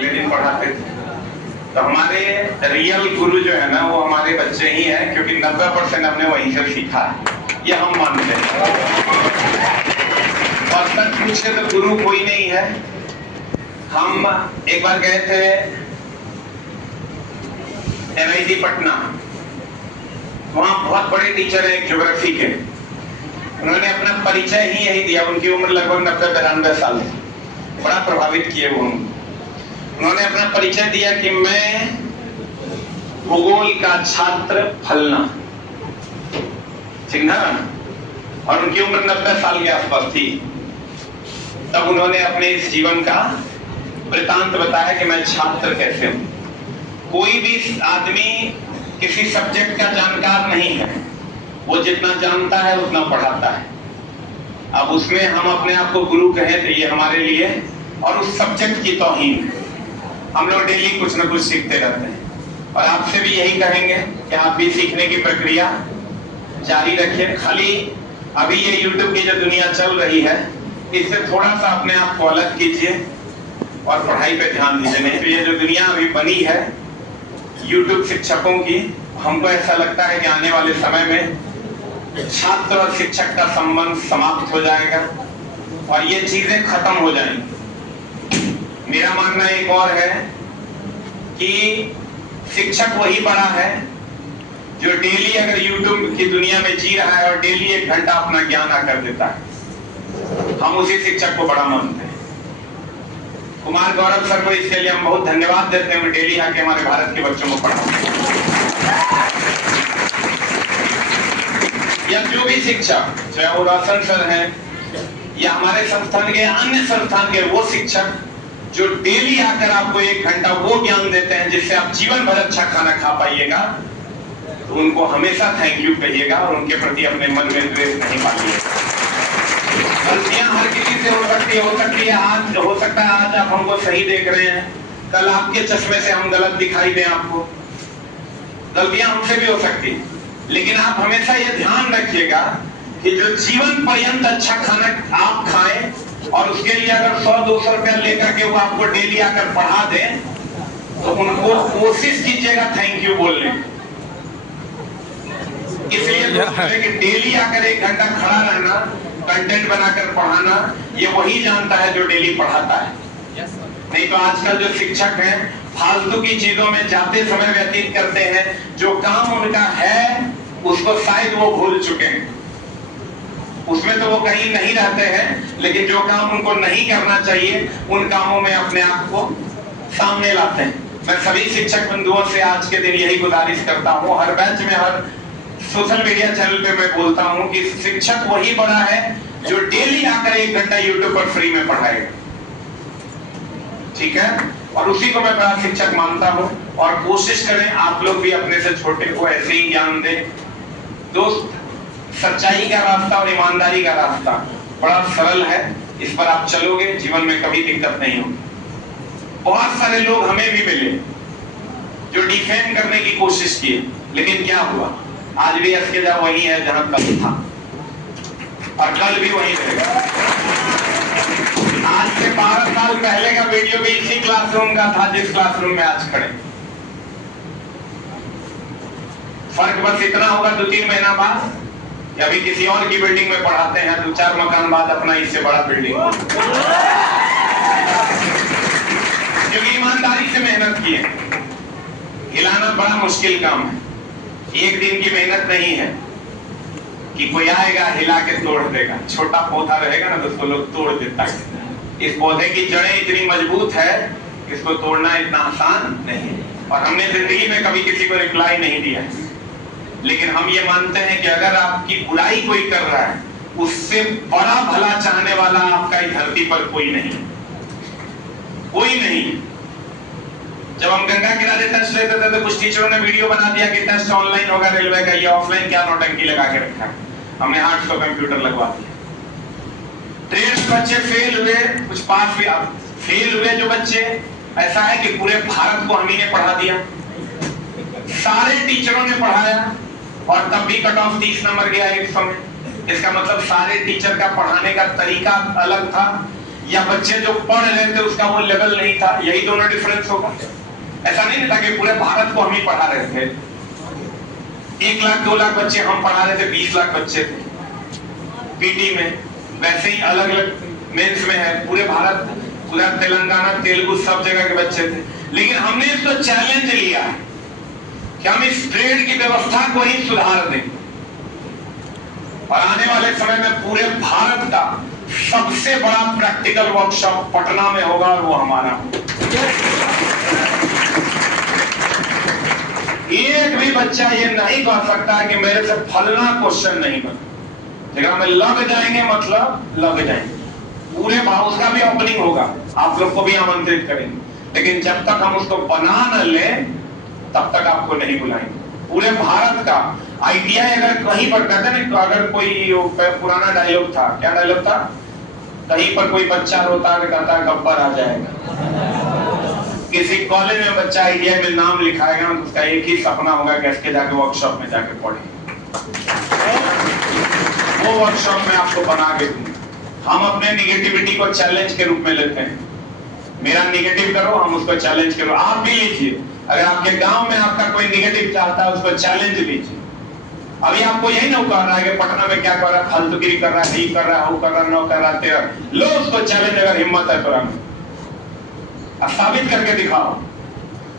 लेकिन पढ़ाते थे। तो हमारे रियल गुरु जो है ना वो हमारे बच्चे ही हैं, क्योंकि 90% हमने वहीं से सीखा है, ये हम मानते हैं। और सच पूछे तो गुरु कोई नहीं है। हम एक बार गए थे MIT पटना, वहां बहुत बड़े टीचर हैं ज्योग्राफी के। उन्होंने अपना परिचय ही यही दिया। उनकी उम्र लगभग 90-92 साल है। बड़ा प्रभावित किए वो। उन्होंने अपना परिचय दिया कि मैं भूगोल का छात्र फलना, चिन्हा, और उनकी उम्र 90 साल के आसपास थी। तब उन्होंने अपने इस जीवन का वृतांत बताया कि मैं छात्र कैसे हूं। कोई भी आदमी किसी सब्जेक्ट का जानकार नहीं है, वो जितना जानता है उतना पढ़ाता है। अब उसमें हम अपने आप को गुरु कहें तो ये हमारे लिए और उस सब्जेक्ट की तौहीन है। हम लोग डेली कुछ ना कुछ सीखते रहते हैं, और आपसे भी यही कहेंगे कि आप भी सीखने की प्रक्रिया जारी रखिए। खाली अभी ये YouTube की जो दुनिया चल रही है, इससे थोड़ा सा अपने आप को अलग कीजिए और पढ़ाई पे ध्यान दीजिए। नहीं तो ये जो दुनिया अभी बनी है YouTube शिक्षकों की, हमको ऐसा लगता है कि आने वाले समय में छात्र और शिक्षक का संबंध समाप्त हो जाएगा और ये चीजें खत्म हो जाएंगी। मेरा मानना एक और है कि शिक्षक वही बड़ा है जो डेली अगर YouTube की दुनिया में जी रहा है और डेली 1 घंटा अपना ज्ञान आकर देता है, हम उसी शिक्षक को बड़ा मानते हैं। कुमार गौरव सर को इसके लिए हम बहुत धन्यवाद देते हैं। वो डेली आके हमारे भारत के बच्चों को पढ़ाते हैं। या जो भी शिक्षक, चाहे वो रोशन सर हैं या हमारे संस्थान के अन्य संस्थान के वो शिक्षक जो डेली आकर आपको 1 घंटा वो ज्ञान देते हैं जिससे आप जीवन भर अच्छा खाना खा पाइएगा, तो उनको हमेशा थैंक यू कहिएगा और उनके प्रति अपने मन में द्वेष नहीं पाइएगा। गलतियां हर किसी से हो सकती है। आज हो सकता है आज आप हमको सही देख रहे हैं, कल आपके चश्मे से हम गलत दिखाई दें आपको। गलतियां हमसे भी हो सकती है, लेकिन आप हमेशा ये ध्यान रखिएगा कि जो जीवन पर्यंत अच्छा खाना आप खाएं और उसके लिए अगर 100-200 रुपया लेकर के वो आपको डेली आकर पढ़ा दें, तो उनको कोशिश कीजिएगा थैंक यू बोलने। इसलिए कि डेली आकर 1 घंटा खड़ा रहना, कंटेंट बनाकर पढ़ाना, ये वही जानता है जो डेली पढ़ाता है। नहीं तो आजकल जो शिक्षक हैं फालतू की चीजों में जाते समय व्यतीत करते हैं। जो काम उनका है उसको शायद वो भूल चुके हैं, उसमें तो वो कहीं नहीं रहते हैं, लेकिन जो काम उनको नहीं करना चाहिए उन कामों में अपने आप को सामने लाते हैं। मैं सभी शिक्षक बंधुओं से आज के दिन यही गुजारिश करता हूँ, हर बैच में, हर सोशल मीडिया चैनल पे मैं बोलता हूँ कि शिक्षक वही बड़ा है जो डेली आकर 1 घंटा YouTube पर फ्री में पढ़ाएगा। ठीक है, और उसी को मैं बड़ा शिक्षक मानता हूँ। और कोशिश करें आप लोग भी अपने से छोटे को ऐसे ही ज्ञान दें। दोस्त, सच्चाई का रास्ता और ईमानदारी का रास्ता बड़ा सरल है, इस पर आप चलोगे जीवन में कभी दिक्कत नहीं होगी। बहुत सारे लोग हमें भी मिले जो डिफेम करने की कोशिश किए, लेकिन क्या हुआ, आज भी अस्केजा वही है जहां कल था और कल भी वही रहेगा। आज से 12 साल पहले का वीडियो भी इसी क्लासरूम का था जिस क्लासरूम में आज खड़े। फर्क बस इतना होगा 2-3 महीना बाद कि अभी किसी और की बिल्डिंग में पढ़ाते हैं, 2-4 मकान बाद अपना इससे बड़ा बिल्डिंग, क्योंकि ईमानदारी से मेहनत की है। हिलाना बड़ा मुश्किल काम है, 1 दिन की मेहनत नहीं है कि कोई आएगा हिला के तोड़ देगा। छोटा पौधा रहेगा ना तो उसको लोग तोड़ देता है। इस पौधे की जड़ें इतनी मजबूत है कि इसको तोड़ना इतना आसान नहीं है। और हमने जिंदगी में कभी किसी को रिप्लाई नहीं दिया है, लेकिन हम ये मानते हैं कि अगर आपकी बुराई कोई कर रहा है, उससे बड़ा भला चाहने वाला आपका इस धरती पर कोई नहीं, कोई नहीं। जब हम गंगा किनारे टेस्ट लेते थे तो कुछ टीचरों ने वीडियो बना दिया कि टेस्ट ऑनलाइन होगा रेलवे का, ये ऑफलाइन क्या नौटंकी लगा के रखा है। हमने 800 कंप्यूटर लगवा दिया। ट्रेन में बच्चे फेल हुए, कुछ पास भी। फेल हुए जो बच्चे, ऐसा है कि पूरे भारत को हम ही ने पढ़ा दिया, सारे टीचरों ने पढ़ाया और तब भी कट ऑफ 30 नंबर गया 100 में। इसका मतलब सारे टीचर का पढ़ाने का तरीका अलग था, या बच्चे जो पढ़ रहे थे उसका वो लेवल नहीं था, यही दोनों डिफरेंस होगा। ऐसा नहीं था कि पूरे भारत को हम ही पढ़ा रहे थे। 1 लाख 2 लाख बच्चे हम पढ़ा रहे थे, 20 लाख बच्चे थे पीटी में। वैसे ही अलग अलग मेंस में है, पूरे भारत, उधर तेलंगाना तेलुगु सब जगह के बच्चे थे। लेकिन हमने इसको चैलेंज लिया कि हम इस ग्रेड की व्यवस्था को ही सुधार दें और आने वाले समय में पूरे भारत का सबसे बड़ा प्रैक्टिकल वर्कशॉप पटना में होगा और वो हमारा। एक भी बच्चा ये नहीं कह सकता है कि मेरे से फलना क्वेश्चन नहीं बना। जगह में लग जाएंगे मतलब लग जाएंगे। पूरे भाव उसका भी ओपनिंग होगा, आप लोग को भी आमंत्रित करेंगे, लेकिन जब तक हम उसको बना न ले तब तक आपको नहीं बुलाएंगे। पूरे भारत का आईटीआई अगर कहीं पर कहते हैं ना, अगर कोई पुराना डायलॉग था, क्या डायलॉग था, कहीं पर कोई बच्चा रोता है कहता है गब्बर आ जाएगा। किसी कॉलेज में बच्चा आईटीआई में नाम लिखाएगा तो उसका एक ही सपना होगा कि इसके जाके वर्कशॉप में जाके पढ़े। वो वर्कशॉप में आपको बना के दूंगा। हम अपने निगेटिविटी को चैलेंज के रूप में लेते हैं। मेरा निगेटिव करो, हम उसको चैलेंज करो। आप भी लीजिए, अगर आपके गांव में आपका कोई निगेटिव चाहता है उसको चैलेंज लीजिए। अभी आपको यही ना कह रहा है कि पटना में क्या कर रहा है, फालतूगिरी कर रहा है, नहीं कर रहा है, वो कर रहा है, नौ कर रहा है, तेरा लो उसको चैलेंज, अगर हिम्मत है तो अब साबित करके दिखाओ।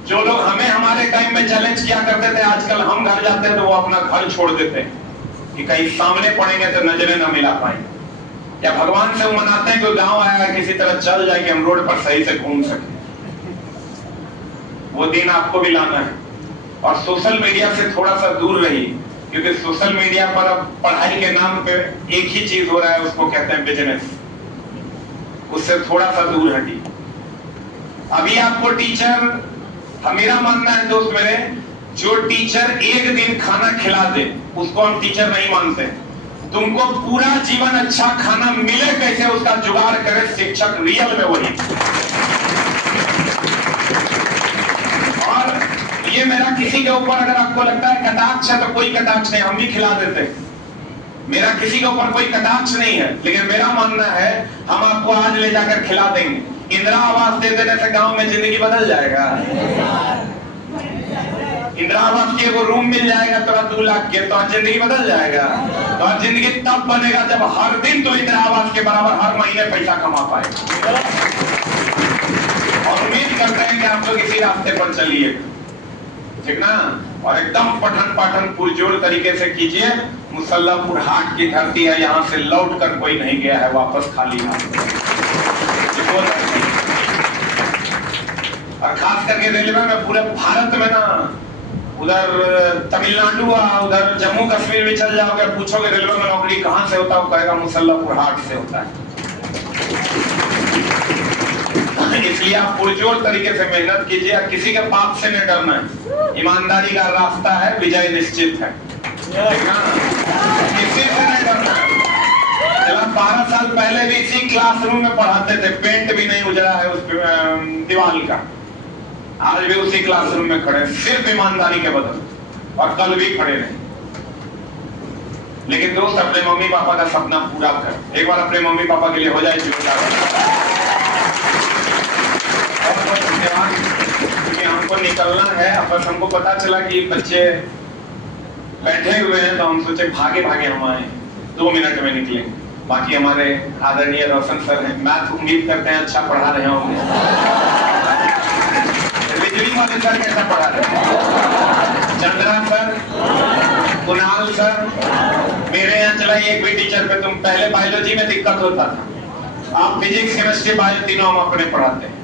जो लोग हमें हमारे टाइम में चैलेंज किया करते थे, आजकल हम घर जाते हैं तो वो अपना घर छोड़ देते हैं कि कहीं सामने पड़ेंगे तो नजरें ना मिला पाएंगे, या भगवान से वो मनाते हैं कि गांव आया किसी तरह चल जाए कि हम रोड पर सही से घूम सके। वो दिन आपको भी लाना है। और सोशल मीडिया से थोड़ा सा दूर रहिए, क्योंकि सोशल मीडिया पर अब पढ़ाई के नाम पे एक ही चीज हो रहा है, उसको कहते हैं बिजनेस। उससे थोड़ा सा दूर हटिए। अभी आपको टीचर, मेरा मानना है दोस्त मेरे, जो टीचर एक दिन खाना खिला दे उसको हम टीचर नहीं मानते। तुमको पूरा जीवन अच्छा खाना मिले कैसे उसका जुगाड़ करे शिक्षक रियल में वही। और ये मेरा किसी के ऊपर अगर आपको लगता है कटाक्ष है तो कोई कटाक्ष नहीं, हम भी खिला देते। मेरा किसी के ऊपर कोई कटाक्ष नहीं है, लेकिन मेरा मानना है हम आपको आज ले जाकर खिला देंगे। इंदिरा आवास दे देने से गांव में जिंदगी बदल जाएगा। इंदिरा आवास के वो रूम मिल जाएगा तो 2 लाख के, तो जिंदगी बदल जाएगा। तो जिंदगी तब बनेगा जब हर दिन तो इंदिरा आवास के बराबर हर महीने पैसा कमा पाए। और उम्मीद करते हैं कि आप लोग इसी रास्ते पर चलिए, ठीक ना। और एकदम पठन पाठन पुरजोर तरीके से कीजिए। मुसल्लापुर हाट की धरती है, यहाँ से लौट कर कोई नहीं गया है वापस खाली हाथ। और खास करके रेलवे में पूरे भारत में ना, उधर तमिलनाडु उधर जम्मू कश्मीर में चल जाओगे, पूछोगे रेलवे में नौकरी कहाँ से होता है, कहेगा मुसल्लापुर हाट से होता है। इसलिए आप पुरजोर तरीके से मेहनत कीजिए, किसी के पाप से नहीं डरना है। ईमानदारी का रास्ता है, विजय निश्चित है, किसी से नहीं डरना है। 12 साल पहले भी इसी क्लासरूम में पढ़ाते थे, पेंट भी नहीं उजड़ा है उस दीवार का, आज भी उसी क्लासरूम में खड़े, सिर्फ ईमानदारी के बदल, और कल भी खड़े रहे। लेकिन दोस्त, अपने मम्मी पापा का सपना पूरा कर। एक बार अपने मम्मी पापा के लिए हो जाए क्योंकि हमको निकलना है। अब बस हमको पता चला कि बच्चे बैठे हुए हैं तो हम सोचे भागे भागे हम आए, 2 मिनट में निकलेंगे। बाकी हमारे आदरणीय रोशन सर हैं, मैथ उम्मीद करते हैं अच्छा पढ़ा रहे होंगे। बिजली वाले सर कैसा पढ़ा रहे हैं? चंद्रा सर, कुणाल सर, मेरे यहाँ चला एक भी टीचर पे। तुम पहले बायोलॉजी में दिक्कत होता था, आप फिजिक्स केमिस्ट्री बायो तीनों हम अपने पढ़ाते हैं,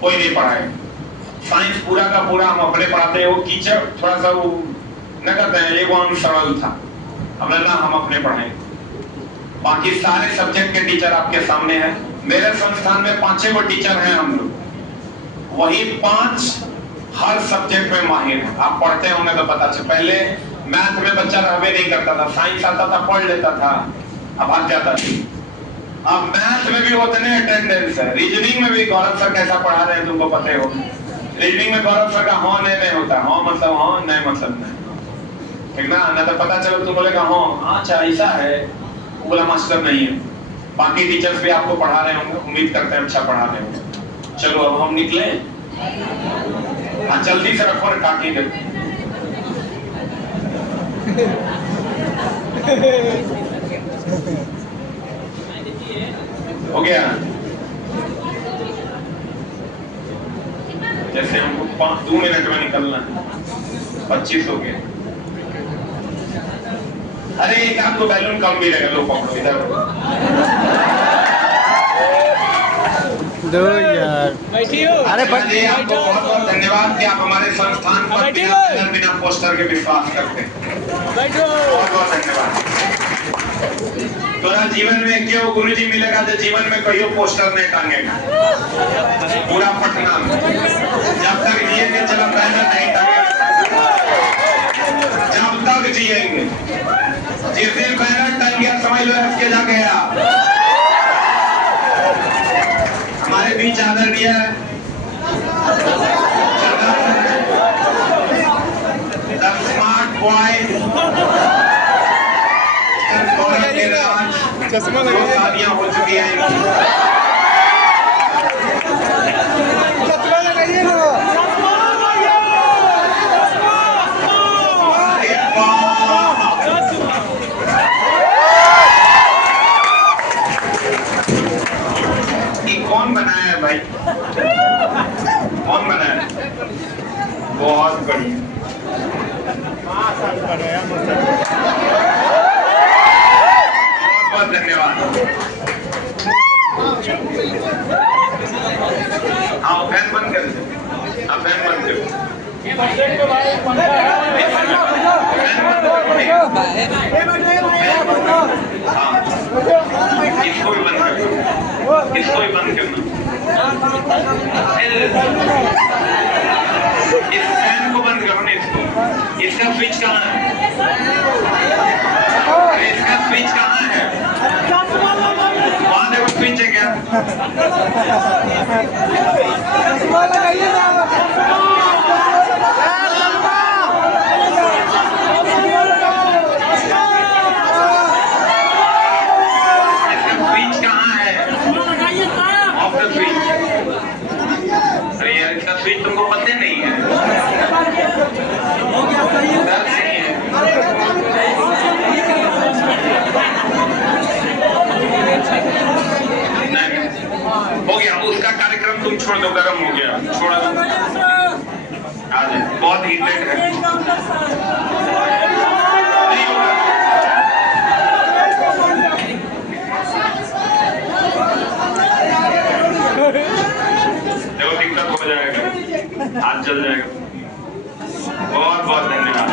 कोई नहीं पढ़ाए। साइंस पूरा का पूरा हम अपने पढ़ाते हैं। वो टीचर थोड़ा सा वो न करते हैं, एक वो सरल था, हमने ना हम अपने पढ़ाए। बाकी सारे सब्जेक्ट के टीचर आपके सामने हैं। मेरे संस्थान में 5-6 टीचर हैं हम लोग, वही 5 हर सब्जेक्ट में माहिर हैं। आप पढ़ते होंगे तो पता चले। पहले मैथ में बच्चा रहबे नहीं करता था, साइंस आता था पढ़ लेता था, अब भाग जाता था। अब मैथ में भी उतने अटेंडेंस है। रीजनिंग में भी गौरव सर कैसा पढ़ा रहे हैं तुमको पता हो। रीजनिंग में गौरव सर का हाँ नहीं होता, हाँ मतलब हाँ, नहीं मतलब नहीं, ठीक ना। तो पता चलो तुम बोलेगा हाँ अच्छा ऐसा है, बोला मास्टर नहीं है। बाकी टीचर्स भी आपको पढ़ा रहे होंगे, उम्मीद करते हैं अच्छा पढ़ा रहे होंगे। चलो अब हम निकले। हाँ जल्दी से रखो ना टाकी के। हो गया। जैसे हमको 2 मिनट में निकलना है, 25 हो गए। अरे एक आपको बैलून कम भी रहेगा, लो पकड़ो इधर। दो यार। अरे जी आपको बहुत बहुत धन्यवाद कि आप हमारे संस्थान पर बिना पोस्टर के विश्वास करते हैं। बहुत बहुत धन्यवाद। तोरा जीवन में क्यों गुरुजी मिलेगा जो जीवन में कहियो पोस्टर नहीं टांगेगा पूरा पटना में। जब तक जिएंगे चलो बैनर नहीं टांगेगा, जब तक जिएंगे। जिस दिन बैनर टंग गया समझ लो इसके जा गया। हमारे बीच आदरणीय द स्मार्ट बॉय चश्मा लगा, शादियां हो चुकी हैं। चश्मा लगाइए ना। कौन बनाया है भाई? कौन बनाया? बहुत बढ़िया। बहुत धन्यवाद। हाँ फैन बंद कर दो। हाँ फैन बंद कर दो। इसको भी बंद कर दो। इसको भी बंद करना। इस फैन को बंद करो ना इसको। इसका स्विच कहाँ है? इसका स्विच कहाँ है? वहाँ देखो स्विच है क्या? स्विच तुमको पता नहीं है? हो गया उसका कार्यक्रम, तुम छोड़ दो, गर्म हो गया, छोड़ दो। आज बहुत हीटेड है। देखो दिक्कत हो जाएगा, हाथ जल जाएगा। बहुत बहुत धन्यवाद।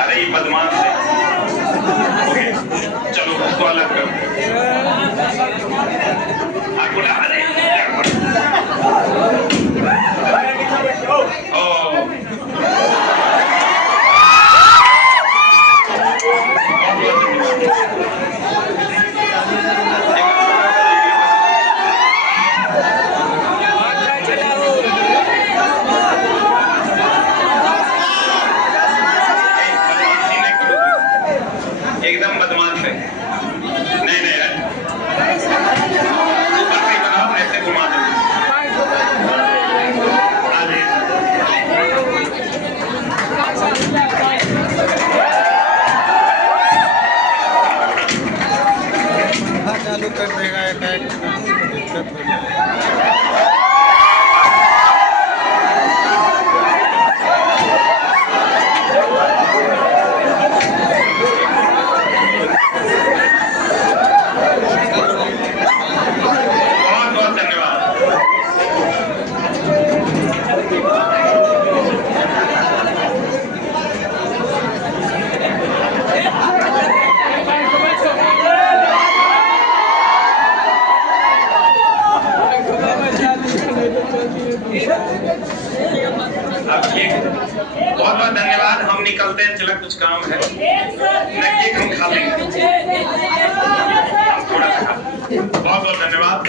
अरे ये बदमाश है। चलो उसको अलग करो। एकदम बदमाश है। नहीं नहीं ऊपर से बनाओ, ऐसे घुमा दो। चालू कर देगा अटैक, दिक्कत हो जाएगी। बहुत बहुत धन्यवाद। हम निकलते हैं, चला कुछ काम है, केक हम खा लेंगे थोड़ा सा। बहुत बहुत धन्यवाद,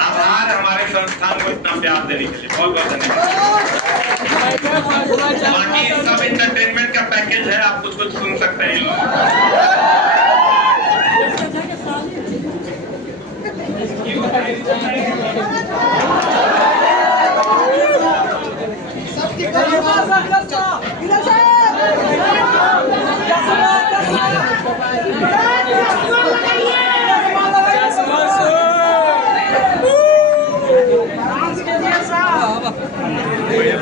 आभार हमारे संस्थान को इतना प्यार देने के लिए। बहुत बहुत धन्यवाद। बाकी सब एंटरटेनमेंट का पैकेज है, आप कुछ कुछ सुन सकते हैं। भैया